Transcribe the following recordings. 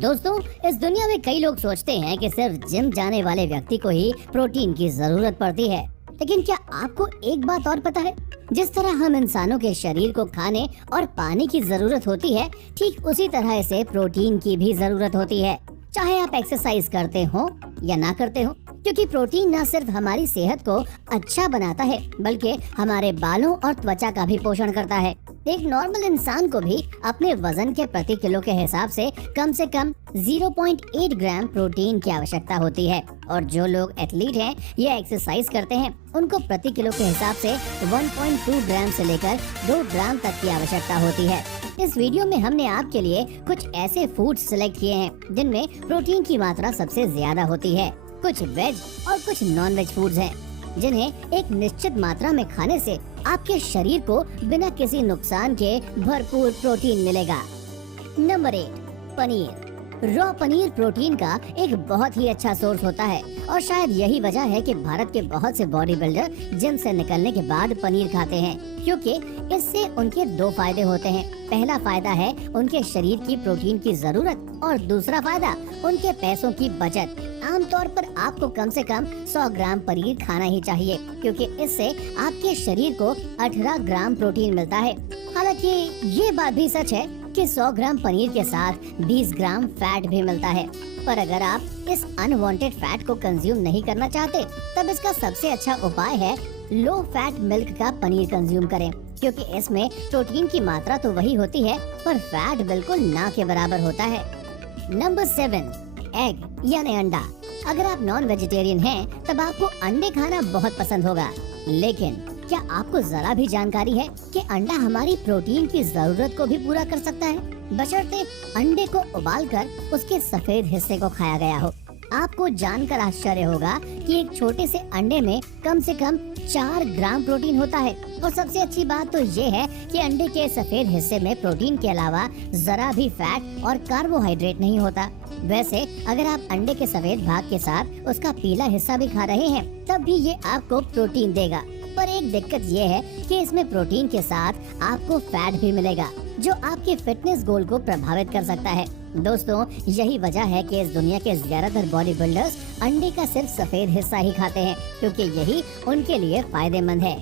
दोस्तों, इस दुनिया में कई लोग सोचते हैं कि सिर्फ जिम जाने वाले व्यक्ति को ही प्रोटीन की जरूरत पड़ती है, लेकिन क्या आपको एक बात और पता है? जिस तरह हम इंसानों के शरीर को खाने और पानी की जरूरत होती है, ठीक उसी तरह इसे प्रोटीन की भी जरूरत होती है, चाहे आप एक्सरसाइज करते हो या ना करते हो, क्योंकि प्रोटीन न सिर्फ हमारी सेहत को अच्छा बनाता है, बल्कि हमारे बालों और त्वचा का भी पोषण करता है। एक नॉर्मल इंसान को भी अपने वजन के प्रति किलो के हिसाब से कम 0.8 ग्राम प्रोटीन की आवश्यकता होती है, और जो लोग एथलीट हैं या एक्सरसाइज करते हैं, उनको प्रति किलो के हिसाब से 1.2 ग्राम से लेकर 2 ग्राम तक की आवश्यकता होती है। इस वीडियो में हमने आपके लिए कुछ ऐसे फूड्स सिलेक्ट किए हैं जिनमें प्रोटीन की मात्रा सबसे ज्यादा होती है। कुछ वेज और कुछ नॉन वेज फूड्स हैं जिन्हें एक निश्चित मात्रा में खाने से आपके शरीर को बिना किसी नुकसान के भरपूर प्रोटीन मिलेगा। Number 8, paneer. Raw paneer protein का एक बहुत ही अच्छा सोर्स होता है, और शायद यही वजह है कि भारत के बहुत से बॉडी बिल्डर जिम से निकलने के बाद पनीर खाते हैं, क्योंकि इससे उनके 2 फायदे होते हैं। पहला फायदा है उनके शरीर की प्रोटीन की जरूरत, और दूसरा फायदा उनके पैसों की बचत। आमतौर पर आपको कम से कम 100 ग्राम पनीर खाना ही चाहिए, क्योंकि इससे आपके शरीर को 18 ग्राम प्रोटीन मिलता है। हालांकि ये बात भी सच है कि 100 ग्राम पनीर के साथ 20 ग्राम फैट भी मिलता है। पर अगर आप इस अनवांटेड फैट को कंज्यूम नहीं करना चाहते, तब इसका सबसे अच्छा उपाय है लो फैट मिल्क का पनीर कंज्यूम करें, क्योंकि इसमें प्रोटीन की मात्रा तो वही होती है, पर फैट बिल्कुल ना के बराबर होता है। नंबर 7, एग यानी अंडा। अगर आप नॉन वेजिटेरियन हैं, तब आपको अंडे खाना बहुत पसंद होगा, लेकिन क्या आपको जरा भी जानकारी है कि अंडा हमारी प्रोटीन की जरूरत को भी पूरा कर सकता है, बशर्ते अंडे को उबालकर उसके सफेद हिस्से को खाया गया हो। आपको जानकर आश्चर्य होगा कि एक छोटे से अंडे में कम से कम 4 ग्राम प्रोटीन होता है, और सबसे अच्छी बात तो ये है कि अंडे के सफेद हिस्से में प्रोटीन के अलावा जरा भी फैट और कार्बोहाइड्रेट नहीं होता। वैसे अगर आप अंडे के सफेद भाग के साथ उसका पीला हिस्सा भी खा रहे हैं, तब भी ये आपको प्रोटीन देगा। पर एक दिक्कत ये है कि इसमें प्रोटीन के साथ आपको फैट भी मिलेगा, जो आपके फिटनेस गोल को प्रभावित कर सकता है। दोस्तों, यही वजह है कि इस दुनिया के ज्यादातर बॉडी बिल्डर्स अंडे का सिर्फ सफेद हिस्सा ही खाते हैं, क्योंकि यही उनके लिए फायदेमंद है।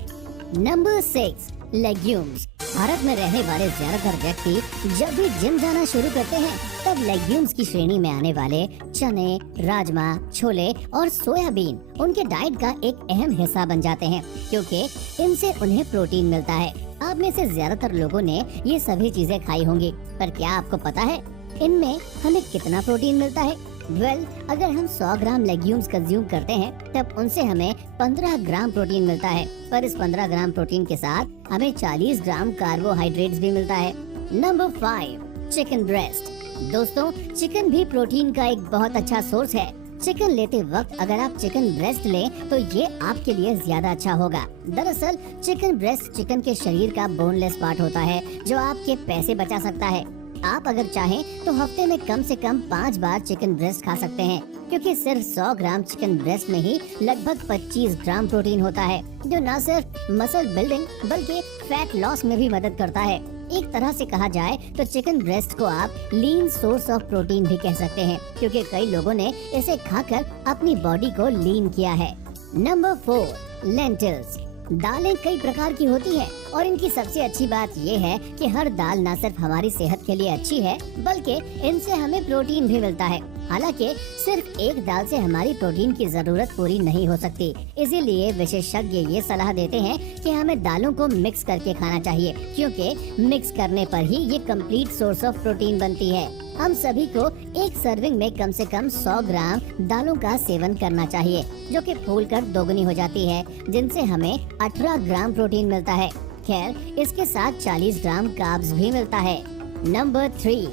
Number 6, legumes. भारत में रहने वाले ज्यादातर व्यक्ति जब भी जिम जाना शुरू करते हैं, तब लेग्यूम्स की श्रेणी में आने वाले चने, राजमा, छोले और सोयाबीन उनके डाइट का एक अहम हिस्सा बन जाते हैं, क्योंकि इनसे उन्हें प्रोटीन मिलता है। आप में से ज्यादातर लोगों ने ये सभी चीजें खाई होंगी, पर क्या आपको पता है इनमें हमें कितना प्रोटीन मिलता है? अगर हम 100 ग्राम लेग्यूम्स कंज्यूम करते हैं, तब उनसे हमें 15 ग्राम प्रोटीन मिलता है, पर इस 15 ग्राम प्रोटीन के साथ हमें 40 ग्राम कार्बोहाइड्रेट्स भी मिलता है। Number 5, chicken breast. दोस्तों, चिकन भी प्रोटीन का एक बहुत अच्छा सोर्स है। चिकन लेते वक्त अगर आप चिकन ब्रेस्ट लें, तो ये आपके लिए ज्यादा अच्छा होगा। दरअसल चिकन ब्रेस्ट चिकन के शरीर का बोनलेस पार्ट होता है, जो आपके पैसे बचा सकता है। आप अगर चाहें तो हफ्ते में कम से कम 5 बार चिकन ब्रेस्ट खा सकते हैं, क्योंकि सिर्फ 100 ग्राम चिकन ब्रेस्ट में ही लगभग 25 ग्राम प्रोटीन होता है, जो न सिर्फ मसल बिल्डिंग बल्कि फैट लॉस में भी मदद करता है। एक तरह से कहा जाए तो चिकन ब्रेस्ट को आप लीन सोर्स ऑफ प्रोटीन भी कह सकते हैं, क्योंकि कई लोगों ने इसे खाकर अपनी बॉडी को लीन किया है। Number 4, lentils. दालें कई प्रकार की होती हैं, और इनकी सबसे अच्छी बात ये है कि हर दाल न सिर्फ हमारी सेहत के लिए अच्छी है, बल्कि इनसे हमें प्रोटीन भी मिलता है। हालांकि सिर्फ एक दाल से हमारी प्रोटीन की जरूरत पूरी नहीं हो सकती, इसीलिए विशेषज्ञ ये सलाह देते हैं कि हमें दालों को मिक्स करके खाना चाहिए, क्योंकि मिक्स करने पर ही ये कंप्लीट सोर्स ऑफ प्रोटीन बनती है। हम सभी को एक सर्विंग में कम से कम 100 ग्राम दालों का सेवन करना चाहिए, जो कि फूलकर दोगुनी हो जाती है, जिनसे हमें 18 ग्राम प्रोटीन मिलता है। खैर, इसके साथ 40 ग्राम कार्ब्स भी मिलता है। Number 3,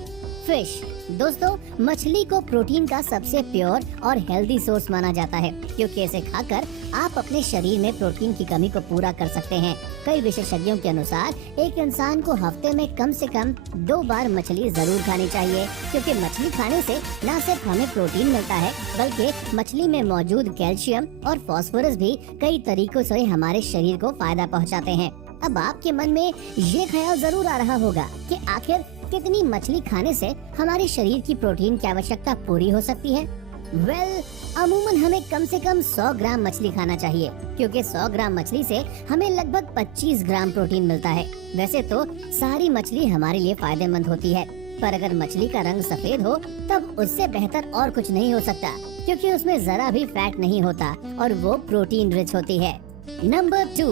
fish. दोस्तों, मछली को प्रोटीन का सबसे प्योर और हेल्दी सोर्स माना जाता है, क्योंकि इसे खाकर आप अपने शरीर में प्रोटीन की कमी को पूरा कर सकते हैं। कई विशेषज्ञों के अनुसार एक इंसान को हफ्ते में कम से कम 2 बार मछली जरूर खानी चाहिए, क्योंकि मछली खाने से न सिर्फ हमें प्रोटीन मिलता है, बल्कि मछली में मौजूद कैल्शियम और फास्फोरस भी कई तरीकों से हमारे शरीर को फायदा पहुंचाते हैं। अब आपके मन में ये ख्याल जरूर आ रहा होगा कि आखिर कितनी मछली खाने से हमारे शरीर की प्रोटीन की आवश्यकता पूरी हो सकती है? अमूमन हमें कम से कम 100 ग्राम मछली खाना चाहिए, क्योंकि 100 ग्राम मछली से हमें लगभग 25 ग्राम प्रोटीन मिलता है। वैसे तो सारी मछली हमारे लिए फायदेमंद होती है, पर अगर मछली का रंग सफेद हो तब उससे बेहतर और कुछ नहीं हो सकता, क्योंकि उसमें जरा भी फैट नहीं होता और वो प्रोटीन रिच होती है। Number 2,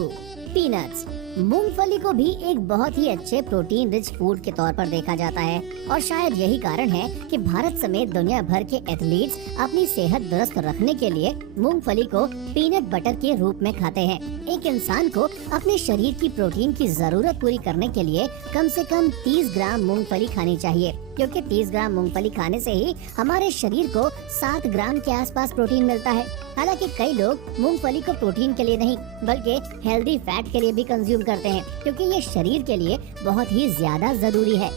peanuts. मूंगफली को भी एक बहुत ही अच्छे प्रोटीन रिच फूड के तौर पर देखा जाता है, और शायद यही कारण है कि भारत समेत दुनिया भर के एथलीट्स अपनी सेहत दुरुस्त रखने के लिए मूंगफली को पीनट बटर के रूप में खाते हैं। एक इंसान को अपने शरीर की प्रोटीन की जरूरत पूरी करने के लिए कम से कम 30 ग्राम मूंगफली खानी चाहिए, क्योंकि 30 ग्राम मूंगफली खाने से ही हमारे शरीर को 7 ग्राम के आसपास प्रोटीन मिलता है। हालांकि कई लोग मूंगफली को प्रोटीन के लिए नहीं बल्कि हेल्दी फैट के लिए भी कंज्यूम करते हैं, क्योंकि ये शरीर के लिए बहुत ही ज्यादा जरूरी है।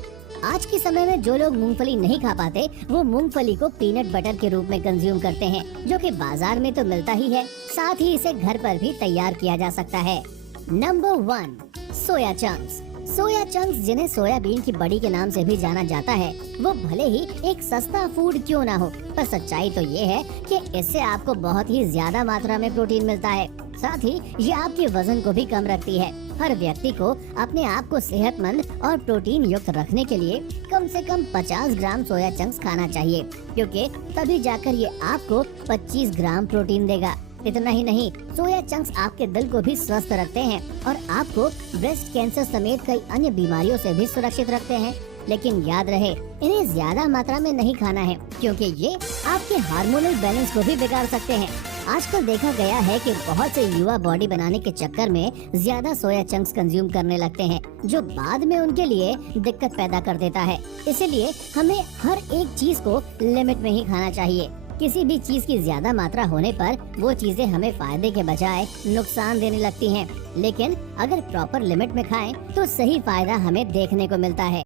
आज के समय में जो लोग मूंगफली नहीं खा पाते वो मूंगफली को पीनट बटर के रूप में कंज्यूम करते हैं, जो कि बाजार में तो मिलता ही है, साथ ही इसे घर पर भी तैयार किया जा सकता है। Number 1, soya chunks. Soya chunks, जिन्हें सोयाबीन की बड़ी के नाम से भी जाना जाता है, वो भले ही एक सस्ता फूड क्यों ना हो, पर सच्चाई तो ये है कि इससे आपको बहुत ही ज्यादा मात्रा में प्रोटीन मिलता है। साथ ही ये आपके वजन को भी कम रखती है। हर व्यक्ति को अपने आप को सेहतमंद और प्रोटीन युक्त रखने के लिए कम से कम 50 ग्राम सोया चंक्स खाना चाहिए, क्योंकि तभी जाकर ये आपको 25 ग्राम प्रोटीन देगा। इतना ही नहीं, सोया चंक्स आपके दिल को भी स्वस्थ रखते हैं और आपको ब्रेस्ट कैंसर समेत कई अन्य बीमारियों से भी सुरक्षित रखते हैं। लेकिन याद रहे, इन्हें ज्यादा मात्रा में नहीं खाना है, क्योंकि ये आपके हार्मोनल बैलेंस को भी बिगाड़ सकते हैं। आजकल देखा गया है कि बहुत से युवा बॉडी बनाने के चक्कर में ज्यादा सोया चंक्स कंज्यूम करने लगते हैं, जो बाद में उनके लिए दिक्कत पैदा कर देता है। इसलिए हमें हर एक चीज को लिमिट में ही खाना चाहिए। किसी भी चीज की ज्यादा मात्रा होने पर वो चीजें हमें फायदे के बजाय नुकसान देने लगती हैं, लेकिन अगर प्रॉपर लिमिट में खाएं तो सही फायदा हमें देखने को मिलता है।